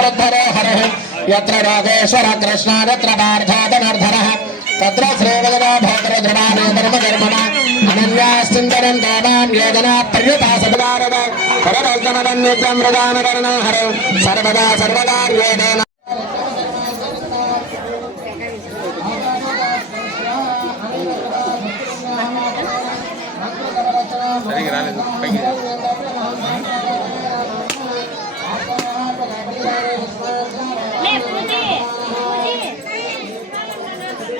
वृद्धरो हरः। यत्र रोगेश्वर कृष्णा पार्थादनर्धरः तत्र श्रीवदना भोगरधृणाने धर्मधर्मणा अनन्याश्चिन्तनं देवान् योजना पर्युता सदारद परदर्शनदन्नित्यं मृगानवर्णहर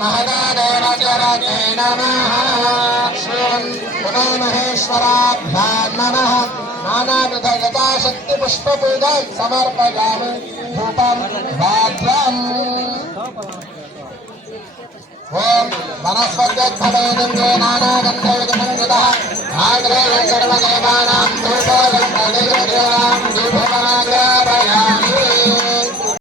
महदादेवचरते नमः श्रीं पुनो महेश्वराभ्यां नमः नानाविधगताशक्तिपुष्पपूजा समर्पयामि धूपं भाद्रम् ॐ वनस्पत्यभवेदिङ्गे नानागन्धयुतमङ्गतः आग्रेय सर्वदेवानां धूपो गन्धदेवानां धूपमाना